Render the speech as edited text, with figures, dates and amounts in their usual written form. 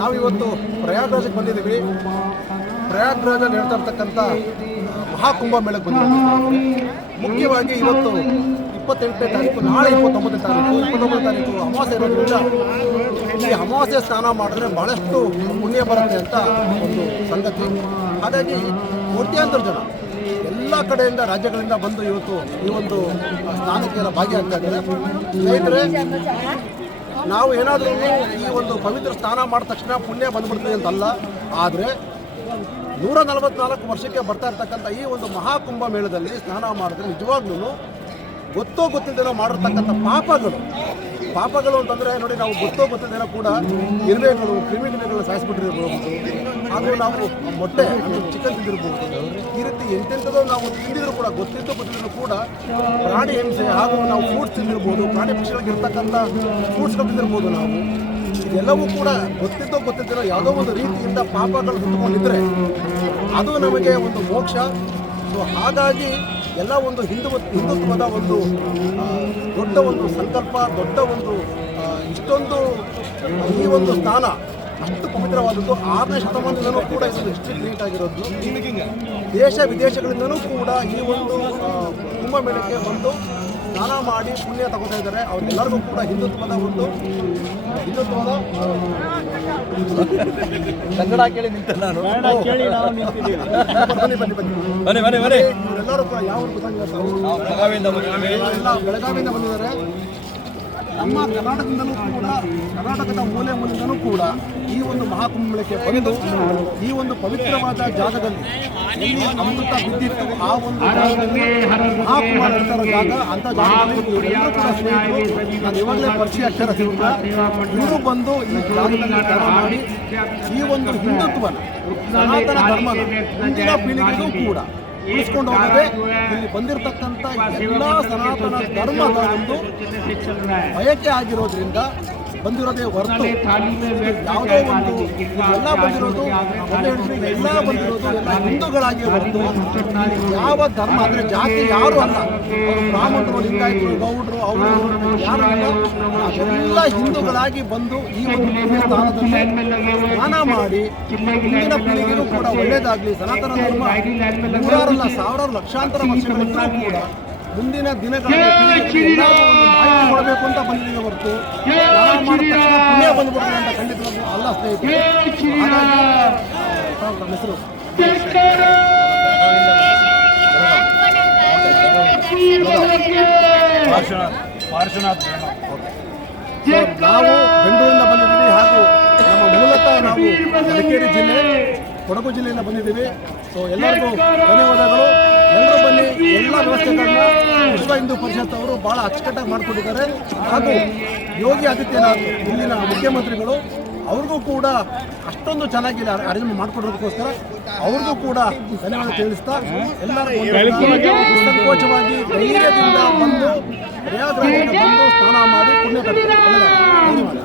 ನಾವಿವತ್ತು ಪ್ರಯಾಗ್ರಾಜಕ್ಕೆ ಬಂದಿದ್ದೀವಿ. ಪ್ರಯಾಗ್ರಾಜಲ್ಲಿ ಹೇಳ್ತಾ ಇರ್ತಕ್ಕಂಥ ಮಹಾಕುಂಭಮೇಳಕ್ಕೆ ಬಂದಿದ್ದೀವಿ. ಮುಖ್ಯವಾಗಿ ಇವತ್ತು 28ನೇ ತಾರೀಕು, ನಾಳೆ 29ನೇ ತಾರೀಕು ಅಮಾವಾಸ್ಯೆ ಇರೋದ್ರಿಂದ ಈ ಅಮಾವಾಸ್ಯೆ ಸ್ನಾನ ಮಾಡಿದ್ರೆ ಬಹಳಷ್ಟು ಪುಣ್ಯ ಬರುತ್ತೆ ಅಂತ ಒಂದು ಸಂಗತಿ. ಹಾಗಾಗಿ ಕೋಟ್ಯಾಂತರ ಜನ ಎಲ್ಲ ಕಡೆಯಿಂದ ರಾಜ್ಯಗಳಿಂದ ಬಂದು ಇವತ್ತು ಈ ಒಂದು ಸ್ನಾನಕ್ಕೆಲ್ಲ ಭಾಗಿಯಾಗ್ತಾ ಇದ್ದಾರೆ. ಸ್ನೇಹಿತರೆ, ನಾವು ಏನಾದರೂ ಈ ಒಂದು ಪವಿತ್ರ ಸ್ನಾನ ಮಾಡಿದ ತಕ್ಷಣ ಪುಣ್ಯ ಬಂದ್ಬಿಡ್ತದೆ ಅಂತಲ್ಲ. ಆದರೆ 144 ವರ್ಷಕ್ಕೆ ಬರ್ತಾ ಇರ್ತಕ್ಕಂಥ ಈ ಒಂದು ಮಹಾಕುಂಭ ಮೇಳದಲ್ಲಿ ಸ್ನಾನ ಮಾಡಿದ್ರೆ ನಿಜವಾಗ್ಲೂ ಗೊತ್ತಿಲ್ಲದೇನೋ ಮಾಡಿರ್ತಕ್ಕಂಥ ಪಾಪಗಳು ಅಂತಂದರೆ ನೋಡಿ, ನಾವು ಗೊತ್ತಿಲ್ಲದೇನೋ ಕೂಡ ಇರುವೆಗಳು, ಕ್ರಿಮಿಗಳನ್ನು ಸಾಯಿಸ್ಬಿಟ್ಟಿರ್ಬೋದು, ಹಾಗೂ ನಾವು ಮೊಟ್ಟೆ ಚಿಕನ್ ತಿಂದಿರ್ಬೋದು. ಈ ರೀತಿ ಎಂತೆಂಥದೋ ನಾವು ತಿಂದಿದ್ರು ಕೂಡ ಗೊತ್ತಿದ್ದು ಕೂಡ ಪ್ರಾಣಿ ಹಿಂಸೆ ಹಾಗೂ ನಾವು ಫ್ರೂಟ್ಸ್ ತಿಂದಿರ್ಬೋದು, ಪ್ರಾಣಿ ಪಕ್ಷಿಗಳಿಗೆ ಇರ್ತಕ್ಕಂಥ ಫ್ರೂಟ್ಸ್ಗಳು ತಿಂದಿರ್ಬೋದು. ನಾವು ಇದೆಲ್ಲವೂ ಕೂಡ ಗೊತ್ತಿದ್ದೋ ಯಾವುದೋ ಒಂದು ರೀತಿಯಿಂದ ಪಾಪಗಳು ಹೊಂದಿಕೊಂಡಿದ್ರೆ ಅದು ನಮಗೆ ಒಂದು ಮೋಕ್ಷ. ಸೊ ಹಾಗಾಗಿ ಎಲ್ಲ ಒಂದು ಹಿಂದುತ್ವದ ಒಂದು ದೊಡ್ಡ ಒಂದು ಸಂಕಲ್ಪ, ದೊಡ್ಡ ಒಂದು ಇಷ್ಟೊಂದು ಈ ಒಂದು ಸ್ಥಾನ ಅಷ್ಟು ಪವಿತ್ರವಾದದ್ದು. 6ನೇ ಶತಮಾನದಿಂದಲೂ ಕೂಡ ಇದೊಂದು ಹಿಸ್ಟ್ರಿ ಕ್ರಿಯೇಟ್ ಆಗಿರೋದು. ದೇಶ ವಿದೇಶಗಳಿಂದಲೂ ಕೂಡ ಈ ಒಂದು ಕುಂಭಮೇಳಕ್ಕೆ ಬಂದು ಸ್ನಾನ ಮಾಡಿ ಪುಣ್ಯ ತಗೋತಾ ಇದ್ದಾರೆ. ಅವ್ರಿಗೆಲ್ಲರಿಗೂ ಕೂಡ ಹಿಂದುತ್ವದ ಕನ್ನಡ ಕೇಳಿ ನಿಂತ ನಾನು ಬನ್ನಿ ಇವರೆಲ್ಲರೂ ಕೂಡ ಯಾವ ಬೆಳಗಾವಿಯಿಂದ ಬಂದಿದ್ದಾರೆ. ನಮ್ಮ ಕರ್ನಾಟಕದ ಮೂಲೆಯಿಂದಲೂ ಕೂಡ ಈ ಒಂದು ಮಹಾಕುಂಭಮೇಳಕ್ಕೆ ಬಂದು ಈ ಒಂದು ಪವಿತ್ರವಾದ ಜಾಗದಲ್ಲಿ ಎಲ್ಲಿ ಅಮೃತ ಬಿದ್ದಿತ್ತು ಆ ಒಂದು ಜಾಗದಲ್ಲಿ ಮಹಾಕುಂಭ ನಡೆಸಿರೋ ಜಾಗ ಅಂತ ಜಾಗದಲ್ಲಿ ಇವರೆಲ್ಲರೂ ಕೂಡ ಸ್ನೇಹಿತರು, ನಾನು ಇವಾಗಲೇ ಪರಿಚಯ ಅಕ್ಷರ ಸಿಗುತ್ತಾ ಇವರು ಬಂದು ಈ ಜಾಗದಲ್ಲಿ ಸ್ನಾನ ಮಾಡಿ ಈ ಒಂದು ಹಿಂದುತ್ವನ, ಸನಾತನ ಧರ್ಮದ ಮುಂದಿನ ಪೀಳಿಗೆಗೂ ಕೂಡ ಉಳಿಸ್ಕೊಂಡು ಹೋಗದೆ ಇಲ್ಲಿ ಬಂದಿರತಕ್ಕಂಥ ಎಲ್ಲ ಸನಾತನ ಧರ್ಮದ ಒಂದು ಬಯಕೆ ಆಗಿರೋದ್ರಿಂದ ಬಂದಿರೋದೇ ಹೊರತು ಯಾವುದೋ ಒಂದು ಎಲ್ಲ ಬಂದಿರೋದು ಎಲ್ಲ ಹಿಂದೂಗಳಾಗಿ ಹೊರತು ಯಾವ ಧರ್ಮ ಅಂದರೆ ಜಾತಿ ಯಾರು ಅಲ್ಲ. ಅವರು ಬ್ರಾಹ್ಮಣರು, ಲಿಂಗಾಯತರು, ಗೌಡರು, ಅವರು ಯಾರು ಎಲ್ಲ ಹಿಂದೂಗಳಾಗಿ ಬಂದು ಈ ಒಂದು ಸ್ಥಾನದಲ್ಲಿ ಸ್ನಾನ ಮಾಡಿ ಮುಂದಿನ ಪೀಳಿಗೆಗೂ ಕೂಡ ಒಳ್ಳೆಯದಾಗಲಿ. ಸನಾತನ ಧರ್ಮ ನೂರಾರಲ್ಲ, ಸಾವಿರಾರು, ಲಕ್ಷಾಂತರ ವರ್ಷಗಳಿದ್ದರೂ ಕೂಡ ಮುಂದಿನ ದಿನಗಳಲ್ಲಿ ಮಾಹಿತಿ ಕೊಡಬೇಕು ಅಂತ ಬಂದಿದ್ದೀವಿ ಹೊರತು ಪುಣ್ಯ ಬಂದ್ಬಿಡ್ತಾರೆ ಅಂತ ಖಂಡಿತವಾಗ್ಲೂ ಅಲ್ಲ ಸ್ನೇಹಿತರೆ. ನಮ್ಮ ಹೆಸರು ನಾವು ಬೆಂಗಳೂರಿಂದ ಬಂದಿದ್ದೀವಿ. ಹಾಗೂ ನಮ್ಮ ಮೂಲತಃ ನಾವು ಮಡಿಕೇರಿ ಜಿಲ್ಲೆ, ಕೊಡಗು ಜಿಲ್ಲೆಯಿಂದ ಬಂದಿದ್ದೀವಿ. ಸೊ ಎಲ್ಲರಿಗೂ ಧನ್ಯವಾದಗಳು. ಎಲ್ಲರೂ ಬನ್ನಿ. ಎಲ್ಲ ವ್ಯವಸ್ಥೆಗಳನ್ನ ವಿಶ್ವ ಹಿಂದೂ ಪರಿಷತ್ ಅವರು ಭಾಳ ಅಚ್ಚುಕಟ್ಟಾಗಿ ಮಾಡಿಕೊಟ್ಟಿದ್ದಾರೆ. ಹಾಗೂ ಯೋಗಿ ಆದಿತ್ಯನಾಥ್ ಇಲ್ಲಿನ ಮುಖ್ಯಮಂತ್ರಿಗಳು ಅವ್ರಿಗೂ ಕೂಡ ಅಷ್ಟೊಂದು ಚೆನ್ನಾಗಿ ಅರೇಂಜ್ಮೆಂಟ್ ಮಾಡಿಕೊಡೋದಕ್ಕೋಸ್ಕರ ಅವ್ರಿಗೂ ಕೂಡ ಧನ್ಯವಾದ ತಿಳಿಸ್ತಾ ಎಲ್ಲರೂ ಸಂಕೋಚವಾಗಿ ಧೈರ್ಯದಿಂದ ಬಂದು ಪ್ರಯಾಗ್ರಾಜಕ್ಕೆ ಬಂದು ಸ್ನಾನ ಮಾಡಿ ಪುಣ್ಯ ಕಟ್ತಾರೆ. ಧನ್ಯವಾದ.